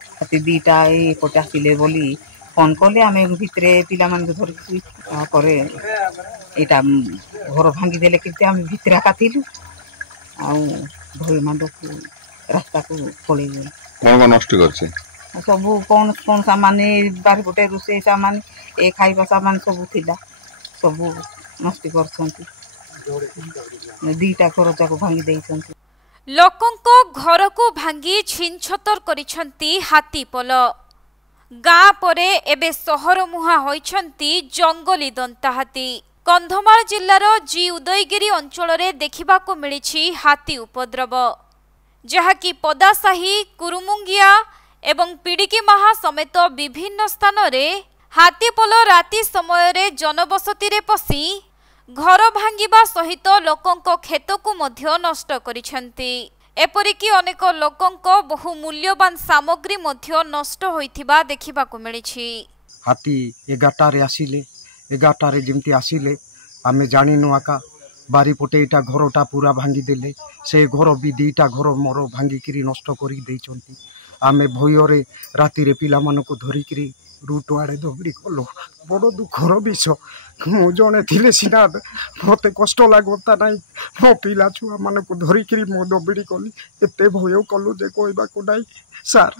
हाथी दीटा एपटे आसिले बोली फोन कले आम भितर पिला धरिकी यहाँ घर भांगीदे कि आम भितर एका थिलु भई मांडक रास्ता को पड़े गए कौन नष्ट कर सब कौन सामान बारिपटे रोषे सामान ए खाइबा सामान सब थिला सब नष्ट कर दीटा घर जाक भांगी देइछन्ति। लोकंको घर को भांगी छिनछतर करिछन्ति हाथीपल। गाँ परे एबे सहर मुहा होइछन्ति जंगली दंता हाथी। कंधमाल जिल्लार जी उदयगिरी अंचल देखिबाको मिलिछि हाथी उपद्रव, जहाँकि पदासाही कुरुमुंगिया एवं पिड़िकीमाहा समेत विभिन्न स्थान रे हाथीपल राति समय रे जनबसती रे पसी घर भांगिबा सहित लोकंको खेतकु मध्य नष्ट करिछन्ति। एपरिकी अनेक लोकंको बहु मूल्यवान सामग्री मध्य नष्ट होइथिबा देखिबाको मिलिछि। हाथी 11टारे आसिले 11टारे जेमती आसिले आमे जानिनु आका बारीपटे एटा घरटा पूरा भांगी देले से घर भी 2टा घर मोर भांगिकी नष्ट करी देइछन्ति। आमे भयरे राति रे पिला मानको धरिकी रूट आड़े दबड़ी गलो बड़ दुखर विषय। मु जड़े थिले सीना मत कष्ट लगता ना मो पिला छुआ मानको धरिकी मो दबड़ी गली एते भय कलु जे कहबाको नाई सार।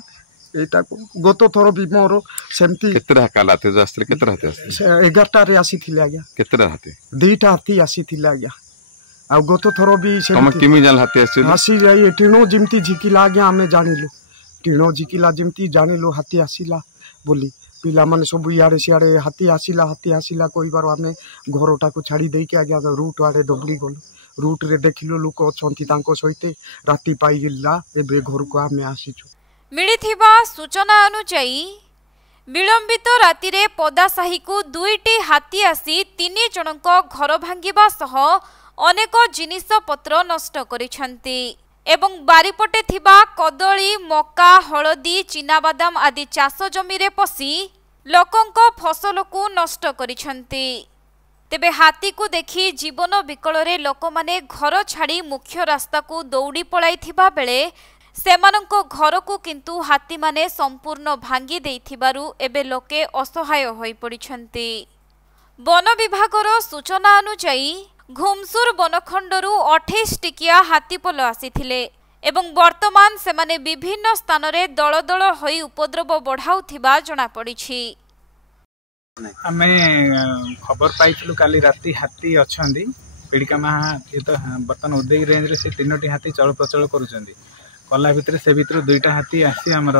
एटा गत थर भी मोर सेमती 11टारे आसीथिले आज्ञा 2टा हाथी आसीथिले आज्ञा आ गत थर भी आसी जाई टीणो जिमती झिकिला आज्ञा आमे जानिलु टीणो झिकिला जिमती जानिलु हाथी आसिला बोली पिला माने सब इाड़े सियाड़े हाथी आसिला कहबार आमे घरटा को छाड़ी देके आज्ञा रूट आड़े दबड़ी गलु रूट रे देखिलु लोक अछंती तांको सहित राति पाई गिला एबे घर को आमे आसीछु। मिलिथिबा सूचना अनुसार विलंबित राति रे पदासाही को 2टी हाथी आसी 3 जनक घर भांगिबा सह अनेक जिनिस पत्र नष्ट करिछन्ति एवं बारीपटे थिबा कदली मका हलदी चिनाबादाम आदि चाष जमी रे पसी लोकंको फसल को नष्ट करिछन्ति। तेबे हाथी को देखि जीवन विकल रे लोकमाने घर छाड़ी मुख्य रास्ता को दौड़ी पळाइथिबा बेले सेमानंको घर को किंतु हाथी माने संपूर्ण भांगी देइथिबारु एबे लोके असहाय होई पड़िछन्ति। वन विभागर सूचना अनुसार घुमसुर बनखंडरू 28 टिकिया हाथीपल आसीथिले एवं वर्तमान सेमाने विभिन्न स्थान रे दल दल होई उपद्रव बढ़ाउथिबा जणा पड़िछि। आमे खबर पाइथिलु काली राति हाथी अछंदी पिड़िकामाहा तो बर्तमान उदयगिरी रेंज रे से 3टी हाथी चल प्रचल करूछंदी कला भितर से भितर 2टा हाथी आसी हमर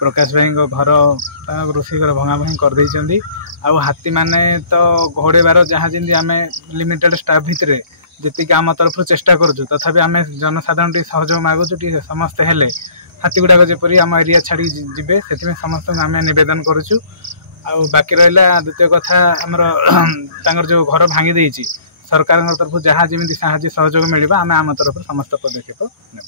प्रकाश भाई घर रोषे घर भंगा भंगी कर देइछंदी। आ हाथी माने तो घोड़ेबार जहाँ जमी आम लिमिटेड स्टाफ भितर जी आम तरफ चेष्टा करूँ तथापि आम जनसाधारण टी सहयोग मागुचु समस्ते हेले हाथी गुड़ाक जपरी आम एरिया छाड़ी जीवे से समस्त आम नवेदन करुचु। बाकी रहा द्वितीय कथा आमर जो घर भांगी देइछि सरकार तरफ जहाँ जमी साहाय्य सहयोग मिलवा आम आम तरफ समस्त पदक्षेप ने।